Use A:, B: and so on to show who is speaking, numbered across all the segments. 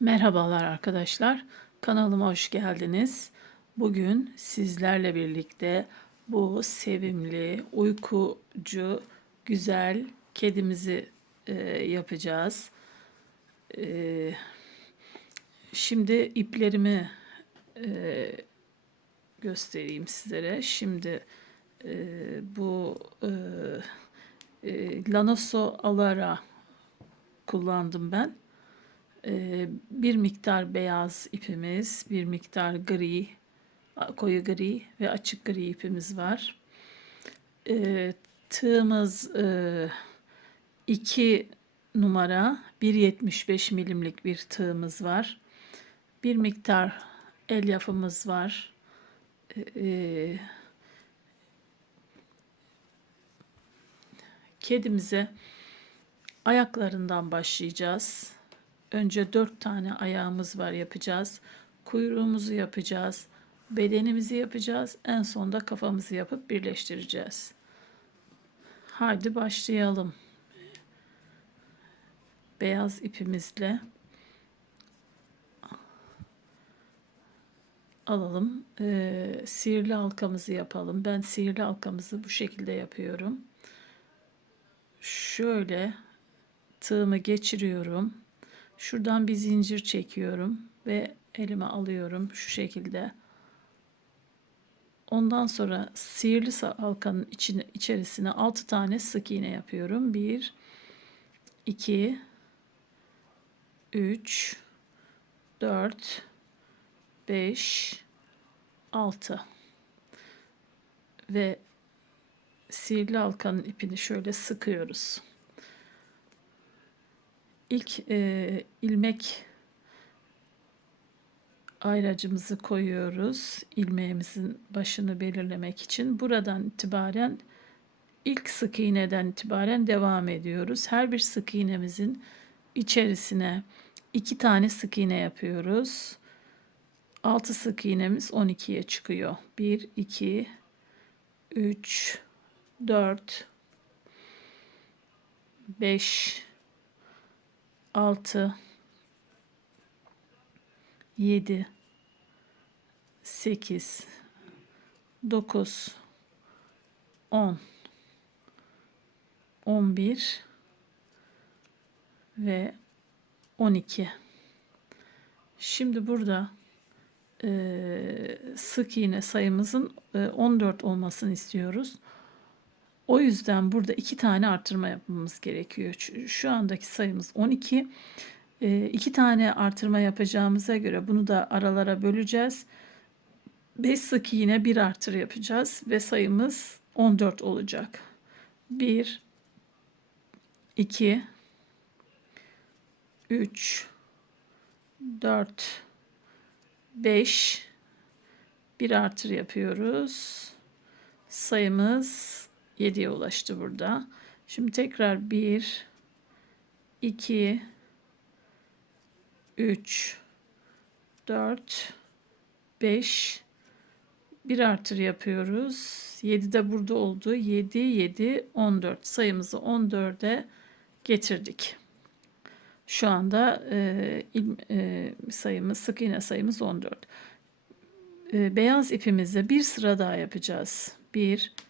A: Merhabalar arkadaşlar. Kanalıma hoş geldiniz. Bugün sizlerle birlikte bu sevimli, uykucu, güzel kedimizi e, yapacağız. E, şimdi iplerimi e, göstereyim sizlere. Şimdi e, bu e, e, Lanoso Alara kullandım ben. Ee, bir miktar beyaz ipimiz, bir miktar gri, koyu gri ve açık gri ipimiz var. Ee, tığımız e, 2 numara 1.75 milimlik bir tığımız var. Bir miktar elyafımız var. Ee, kedimize ayaklarından başlayacağız. Önce dört tane ayağımız var yapacağız. Kuyruğumuzu yapacağız. Bedenimizi yapacağız. En sonda kafamızı yapıp birleştireceğiz. Haydi başlayalım. Beyaz ipimizle alalım. Ee, sihirli halkamızı yapalım. Ben sihirli halkamızı bu şekilde yapıyorum. Şöyle tığımı geçiriyorum. Şuradan bir zincir çekiyorum ve elime alıyorum şu şekilde. Ondan sonra sihirli halkanın içine, içerisine 6 tane sık iğne yapıyorum. 1 2 3 4 5 6 ve sihirli halkanın ipini şöyle sıkıyoruz ilk e, ilmek ayracımızı koyuyoruz. ilmeğimizin başını belirlemek için. Buradan itibaren ilk sık iğneden itibaren devam ediyoruz. Her bir sık iğnemizin içerisine iki tane sık iğne yapıyoruz. 6 sık iğnemiz 12'ye çıkıyor. 1 2 3 4 5 6 7 8 9 10 11 ve 12 şimdi burada e, sık iğne sayımızın e, 14 olmasını istiyoruz. O yüzden burada iki tane artırma yapmamız gerekiyor. Şu andaki sayımız 12. E, iki tane artırma yapacağımıza göre bunu da aralara böleceğiz. 5 sık iğne bir artır yapacağız ve sayımız 14 olacak. 1 2 3 4 5 bir artır yapıyoruz. Sayımız 7'ye ulaştı burada. Şimdi tekrar 1 2 3 4 5 bir artır yapıyoruz. 7 de burada oldu. 7 7 14 sayımızı 14'e getirdik. Şu anda e, il, e, sayımız sık iğne sayımız 14. E, beyaz ipimizle bir sıra daha yapacağız. 1 2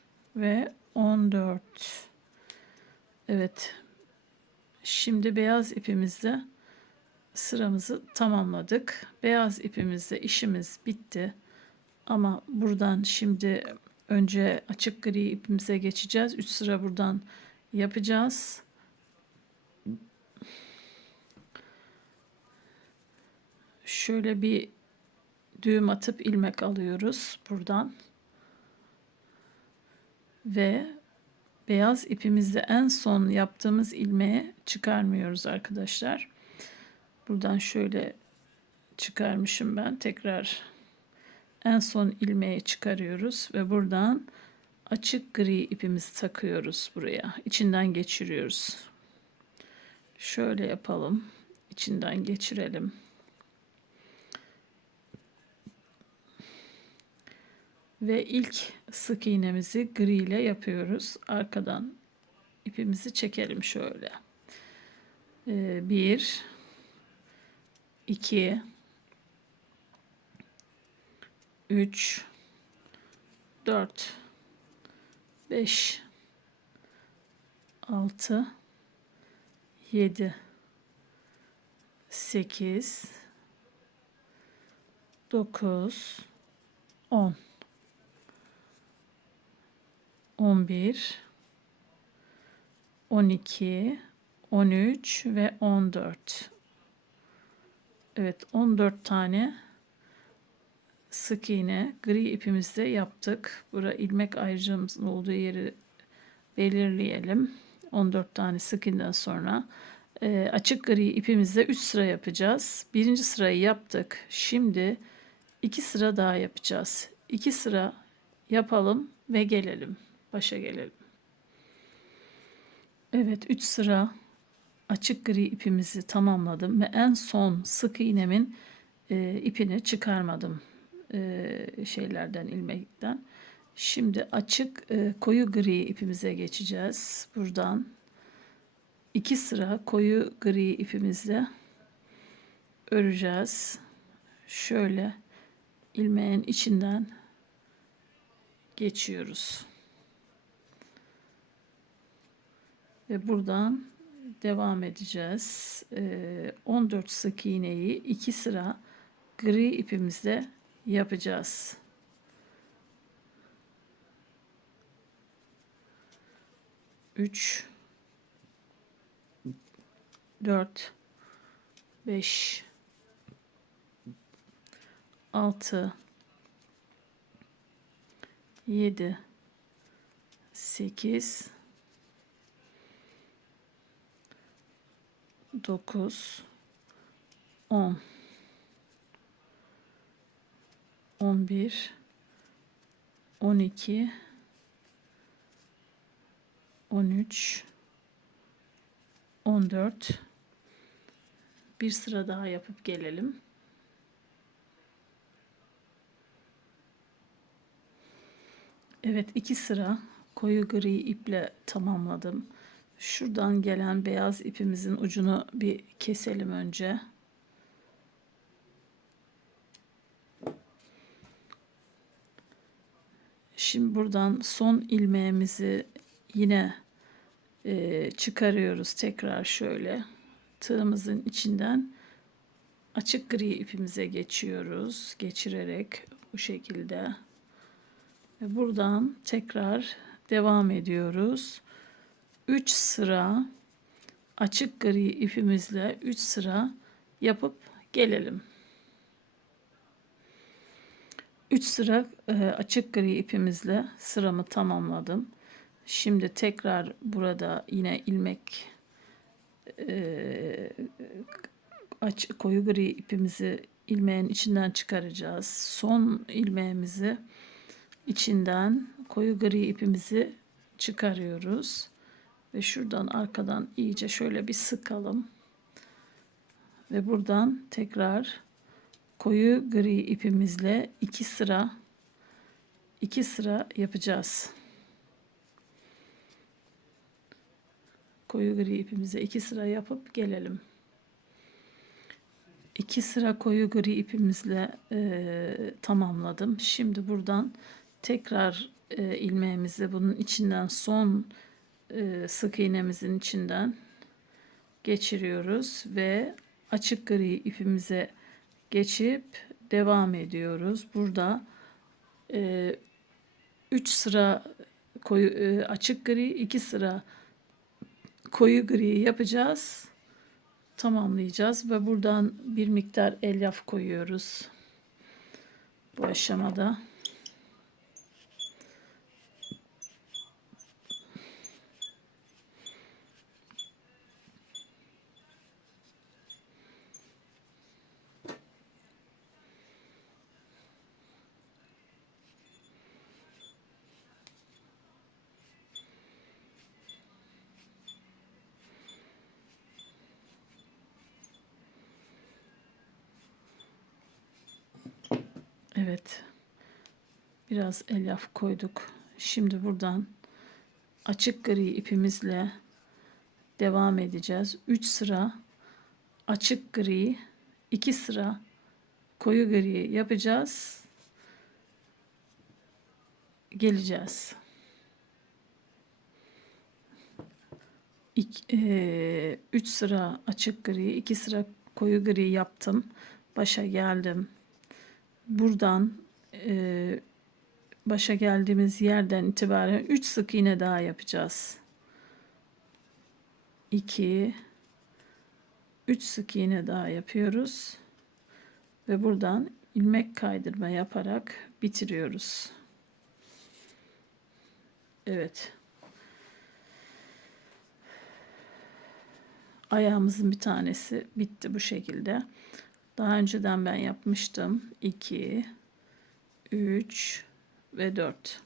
A: ve 14. Evet. Şimdi beyaz ipimizle sıramızı tamamladık. Beyaz ipimizle işimiz bitti. Ama buradan şimdi önce açık gri ipimize geçeceğiz. 3 sıra buradan yapacağız. Şöyle bir düğüm atıp ilmek alıyoruz buradan ve beyaz ipimizde en son yaptığımız ilmeğe çıkarmıyoruz arkadaşlar. Buradan şöyle çıkarmışım ben. Tekrar en son ilmeği çıkarıyoruz ve buradan açık gri ipimizi takıyoruz buraya. İçinden geçiriyoruz. Şöyle yapalım. İçinden geçirelim. Ve ilk sık iğnemizi gri ile yapıyoruz. Arkadan ipimizi çekelim şöyle. Ee, bir, iki, üç, dört, beş, altı, yedi, sekiz, dokuz, on. 11, 12, 13 ve 14. Evet 14 tane sık iğne gri ipimizde yaptık. Bura ilmek ayrıcımızın olduğu yeri belirleyelim. 14 tane sık iğneden sonra e, açık gri ipimizde 3 sıra yapacağız. Birinci sırayı yaptık. Şimdi 2 sıra daha yapacağız. 2 sıra yapalım ve gelelim başa gelelim. Evet 3 sıra açık gri ipimizi tamamladım ve en son sık iğnemin e, ipini çıkarmadım e, şeylerden ilmekten. Şimdi açık e, koyu gri ipimize geçeceğiz. Buradan iki sıra koyu gri ipimizle öreceğiz. Şöyle ilmeğin içinden geçiyoruz. Ve buradan devam edeceğiz. 14 ee, sık iğneyi 2 sıra gri ipimizle yapacağız. Üç, dört, beş, altı, yedi, sekiz, 9 10 11 12 13 14 bir sıra daha yapıp gelelim. Evet iki sıra koyu gri iple tamamladım. Şuradan gelen beyaz ipimizin ucunu bir keselim önce. Şimdi buradan son ilmeğimizi yine e, çıkarıyoruz tekrar şöyle tığımızın içinden açık gri ipimize geçiyoruz geçirerek bu şekilde ve buradan tekrar devam ediyoruz. 3 sıra açık gri ipimizle 3 sıra yapıp gelelim. 3 sıra e, açık gri ipimizle sıramı tamamladım. Şimdi tekrar burada yine ilmek e, koyu gri ipimizi ilmeğin içinden çıkaracağız. Son ilmeğimizi içinden koyu gri ipimizi çıkarıyoruz. Ve şuradan arkadan iyice şöyle bir sıkalım. Ve buradan tekrar koyu gri ipimizle iki sıra iki sıra yapacağız. Koyu gri ipimize iki sıra yapıp gelelim. İki sıra koyu gri ipimizle e, tamamladım. Şimdi buradan tekrar e, ilmeğimizi bunun içinden son sık iğnemizin içinden geçiriyoruz ve açık gri ipimize geçip devam ediyoruz. Burada 3 e, sıra koyu e, açık gri, 2 sıra koyu gri yapacağız. Tamamlayacağız ve buradan bir miktar elyaf koyuyoruz. Bu aşamada. Evet. Biraz elyaf koyduk. Şimdi buradan açık gri ipimizle devam edeceğiz. 3 sıra açık gri, 2 sıra koyu gri yapacağız. Geleceğiz. 3 sıra açık gri, 2 sıra koyu gri yaptım. Başa geldim. Buradan e, başa geldiğimiz yerden itibaren 3 sık iğne daha yapacağız. 2 3 sık iğne daha yapıyoruz. Ve buradan ilmek kaydırma yaparak bitiriyoruz. Evet. Ayağımızın bir tanesi bitti bu şekilde. Daha önceden ben yapmıştım. 2 3 ve 4.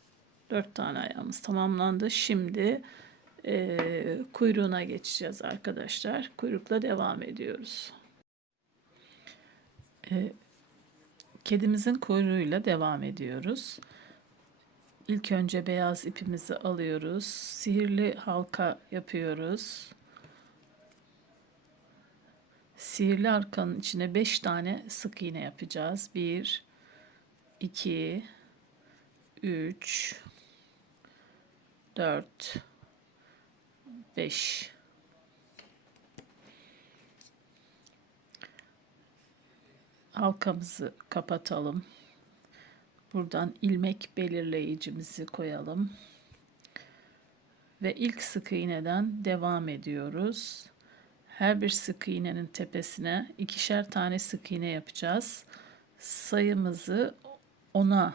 A: 4 tane ayağımız tamamlandı. Şimdi e, kuyruğuna geçeceğiz arkadaşlar. Kuyrukla devam ediyoruz. E, kedimizin kuyruğuyla devam ediyoruz. İlk önce beyaz ipimizi alıyoruz. Sihirli halka yapıyoruz. Sihirli arkanın içine 5 tane sık iğne yapacağız. 1 2 3 4 5 halkamızı kapatalım. Buradan ilmek belirleyicimizi koyalım. Ve ilk sık iğneden devam ediyoruz. Her bir sık iğnenin tepesine ikişer tane sık iğne yapacağız. Sayımızı 10'a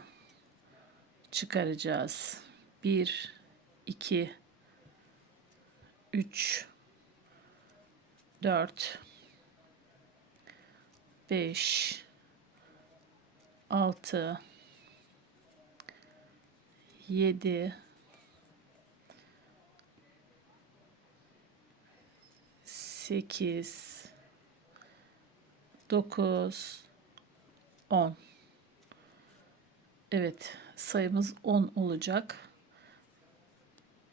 A: çıkaracağız. 1 2 3 4 5 6 7 8 9 10 Evet sayımız 10 olacak.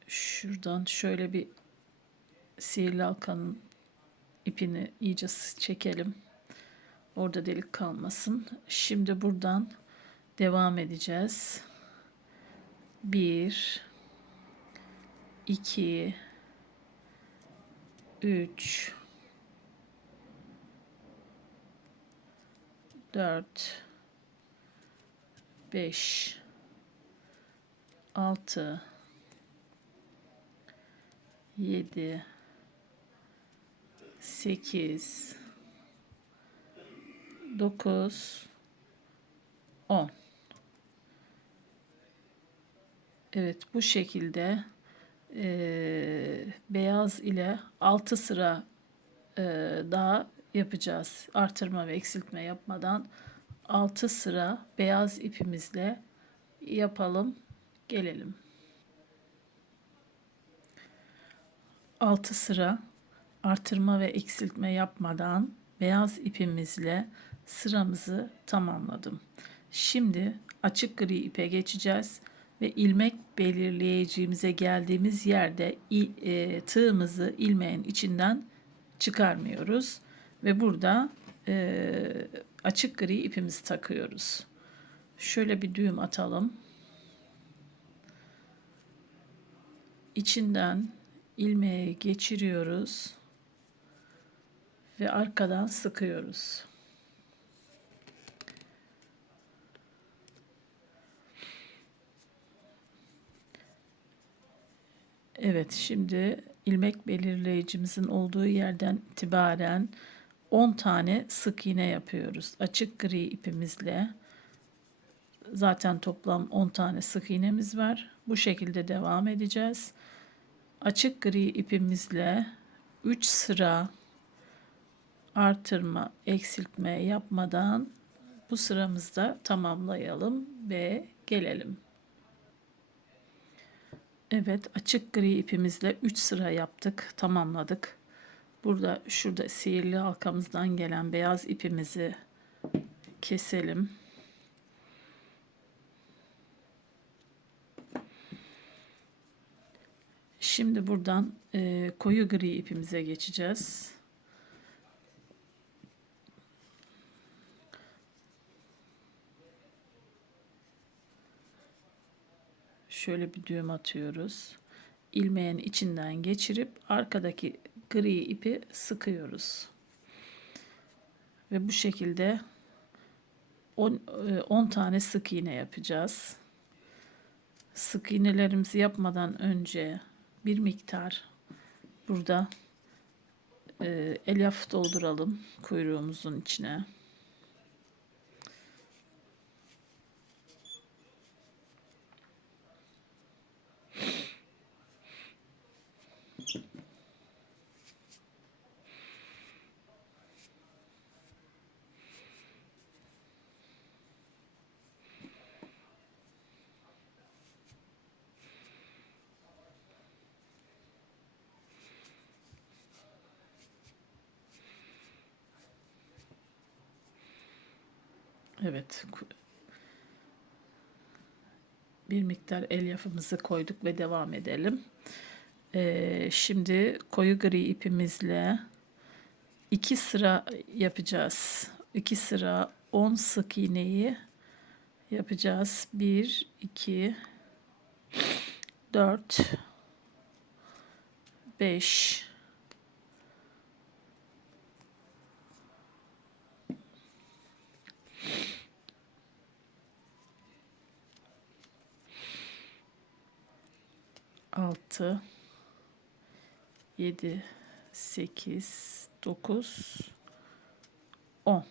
A: Şuradan şöyle bir sihirli halkanın ipini iyice çekelim. Orada delik kalmasın. Şimdi buradan devam edeceğiz. 1 2 3 4 5 6 7 8 9 10 Evet bu şekilde e, beyaz ile 6 sıra e, daha yapacağız. Artırma ve eksiltme yapmadan 6 sıra beyaz ipimizle yapalım. Gelelim. 6 sıra artırma ve eksiltme yapmadan beyaz ipimizle sıramızı tamamladım. Şimdi açık gri ipe geçeceğiz ve ilmek belirleyeceğimize geldiğimiz yerde e, tığımızı ilmeğin içinden çıkarmıyoruz ve burada e, açık gri ipimizi takıyoruz. Şöyle bir düğüm atalım. İçinden ilmeği geçiriyoruz ve arkadan sıkıyoruz. Evet şimdi ilmek belirleyicimizin olduğu yerden itibaren 10 tane sık iğne yapıyoruz. Açık gri ipimizle zaten toplam 10 tane sık iğnemiz var. Bu şekilde devam edeceğiz. Açık gri ipimizle 3 sıra artırma, eksiltme yapmadan bu sıramızda tamamlayalım ve gelelim. Evet açık gri ipimizle 3 sıra yaptık tamamladık. Burada şurada sihirli halkamızdan gelen beyaz ipimizi keselim. Şimdi buradan e, koyu gri ipimize geçeceğiz. Şöyle bir düğüm atıyoruz. İlmeğin içinden geçirip arkadaki gri ipi sıkıyoruz. Ve bu şekilde 10 tane sık iğne yapacağız. Sık iğnelerimizi yapmadan önce bir miktar burada e, elyaf dolduralım kuyruğumuzun içine. Evet. Bir miktar elyafımızı koyduk ve devam edelim. Ee, şimdi koyu gri ipimizle iki sıra yapacağız. İki sıra 10 sık iğneyi yapacağız. 1 2 4 5 6 7 8 9 10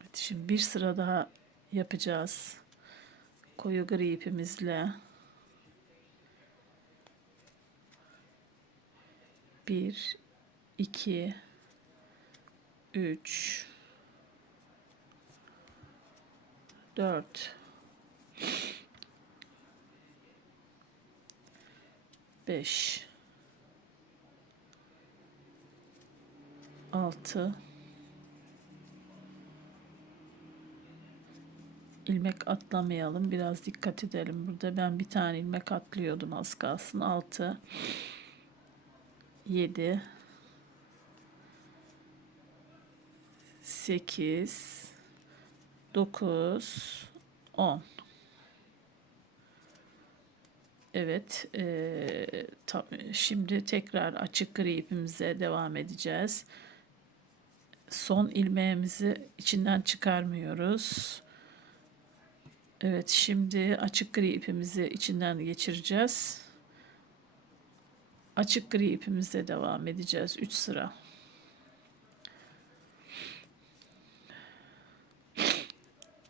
A: Evet, şimdi bir sıra daha yapacağız. Koyu gri ipimizle. Bir, iki, üç, dört, beş, altı, ilmek atlamayalım. Biraz dikkat edelim. Burada. Ben bir tane ilmek atlıyordum. Az kalsın. 6 7 8 9 10 Evet, e, tam, şimdi tekrar açık gri ipimize devam edeceğiz. Son ilmeğimizi içinden çıkarmıyoruz. Evet, şimdi açık gri ipimizi içinden geçireceğiz. Açık gri ipimizle devam edeceğiz 3 sıra.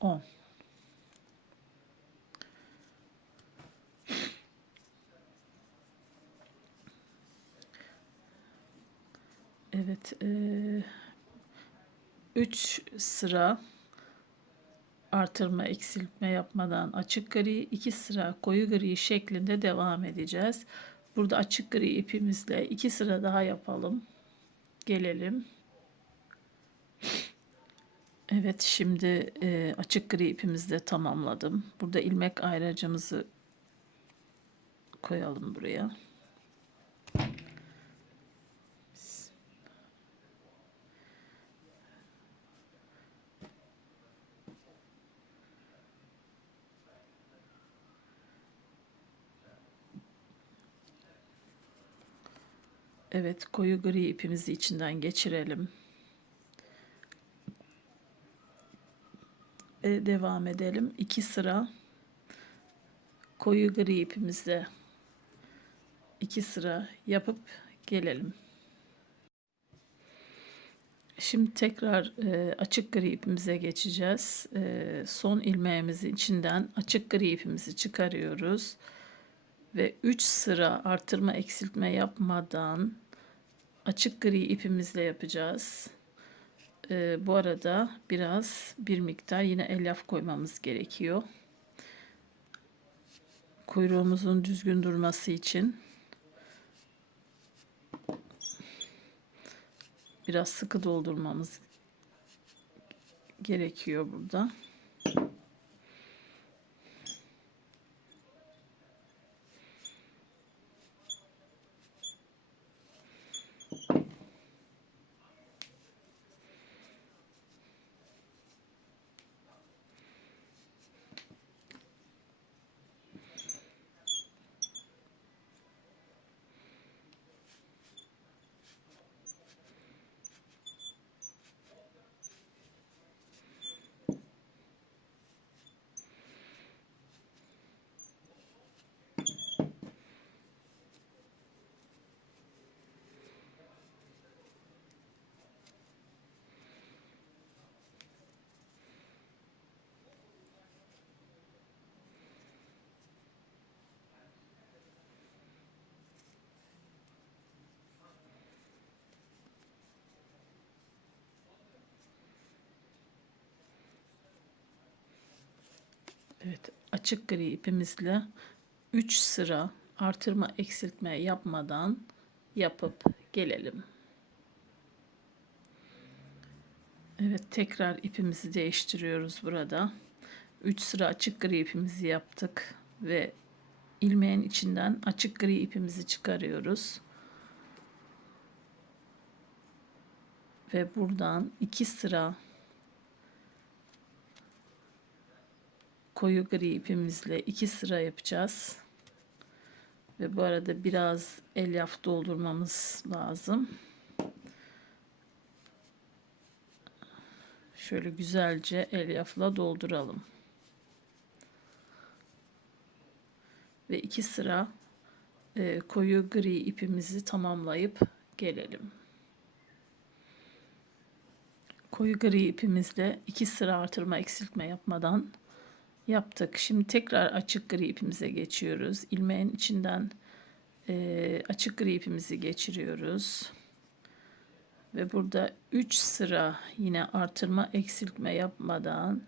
A: on. Evet, eee, üç sıra artırma eksiltme yapmadan açık gri, iki sıra koyu gri şeklinde devam edeceğiz. Burada açık gri ipimizle iki sıra daha yapalım. Gelelim. Evet şimdi e, açık gri ipimizle tamamladım. Burada ilmek ayracımızı koyalım buraya. Evet koyu gri ipimizi içinden geçirelim. Ve devam edelim. İki sıra koyu gri ipimizle iki sıra yapıp gelelim. Şimdi tekrar e, açık gri ipimize geçeceğiz. E, son ilmeğimizin içinden açık gri ipimizi çıkarıyoruz. Ve 3 sıra artırma eksiltme yapmadan açık gri ipimizle yapacağız. E, bu arada biraz bir miktar yine elyaf koymamız gerekiyor. Kuyruğumuzun düzgün durması için. biraz sıkı doldurmamız gerekiyor burada. Evet, açık gri ipimizle 3 sıra artırma eksiltme yapmadan yapıp gelelim. Evet, tekrar ipimizi değiştiriyoruz burada. 3 sıra açık gri ipimizi yaptık ve ilmeğin içinden açık gri ipimizi çıkarıyoruz. Ve buradan 2 sıra koyu gri ipimizle iki sıra yapacağız. Ve bu arada biraz elyaf doldurmamız lazım. Şöyle güzelce elyafla dolduralım. Ve iki sıra e, koyu gri ipimizi tamamlayıp gelelim. Koyu gri ipimizle iki sıra artırma eksiltme yapmadan yaptık. Şimdi tekrar açık gri ipimize geçiyoruz. İlmeğin içinden e, açık gri ipimizi geçiriyoruz. Ve burada 3 sıra yine artırma eksiltme yapmadan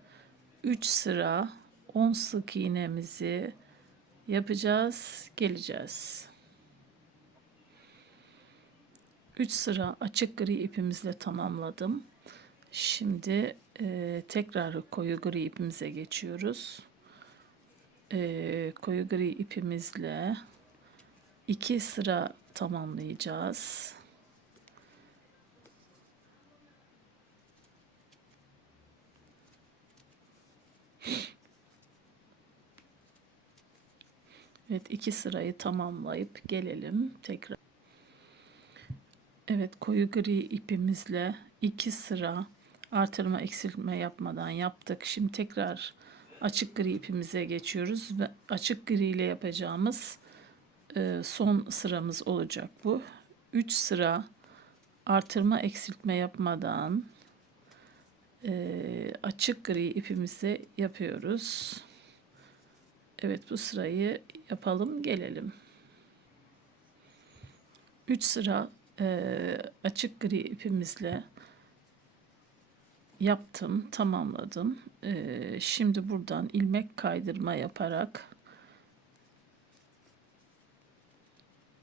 A: 3 sıra 10 sık iğnemizi yapacağız, geleceğiz. 3 sıra açık gri ipimizle tamamladım. Şimdi e, tekrar koyu gri ipimize geçiyoruz. E, koyu gri ipimizle iki sıra tamamlayacağız. Evet iki sırayı tamamlayıp gelelim tekrar. Evet koyu gri ipimizle iki sıra artırma eksiltme yapmadan yaptık. Şimdi tekrar açık gri ipimize geçiyoruz ve açık gri ile yapacağımız e, son sıramız olacak bu. 3 sıra artırma eksiltme yapmadan e, açık gri ipimizi yapıyoruz. Evet bu sırayı yapalım gelelim. 3 sıra e, açık gri ipimizle yaptım, tamamladım. Ee, şimdi buradan ilmek kaydırma yaparak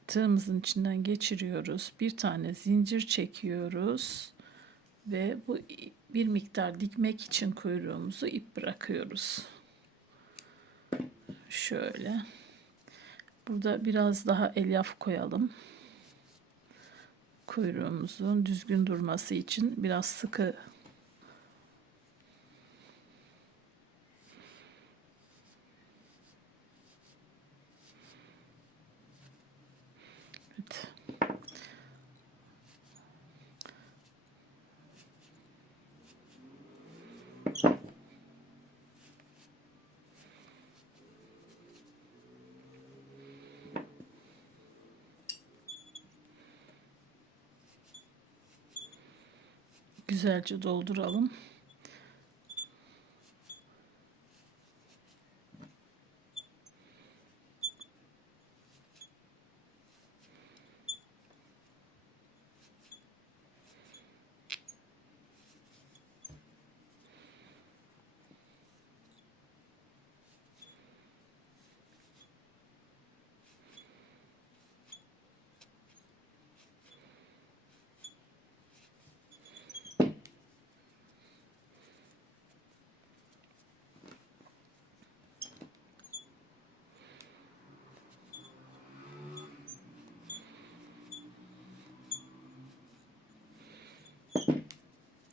A: tığımızın içinden geçiriyoruz. Bir tane zincir çekiyoruz ve bu bir miktar dikmek için kuyruğumuzu ip bırakıyoruz. Şöyle. Burada biraz daha elyaf koyalım. Kuyruğumuzun düzgün durması için biraz sıkı güzelce dolduralım.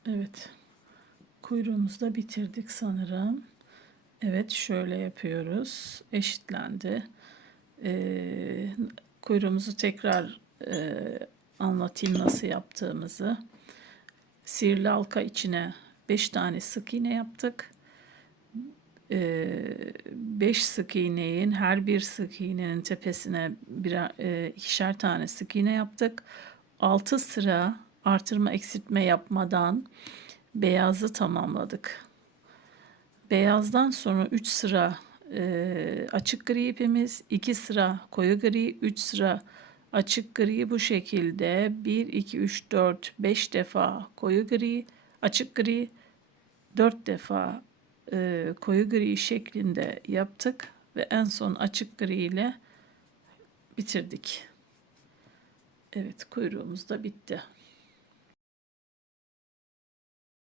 A: Evet. Kuyruğumuzu da bitirdik sanırım. Evet şöyle yapıyoruz. Eşitlendi. Ee, kuyruğumuzu tekrar e, anlatayım nasıl yaptığımızı. Sihirli halka içine 5 tane sık iğne yaptık. 5 sık iğneyin her bir sık iğnenin tepesine birer, e, ikişer tane sık iğne yaptık. 6 sıra artırma eksiltme yapmadan beyazı tamamladık. Beyazdan sonra 3 sıra e, açık gri ipimiz, 2 sıra koyu gri, 3 sıra açık gri bu şekilde 1, 2, 3, 4, 5 defa koyu gri, açık gri, 4 defa e, koyu gri şeklinde yaptık ve en son açık gri ile bitirdik. Evet kuyruğumuz da bitti.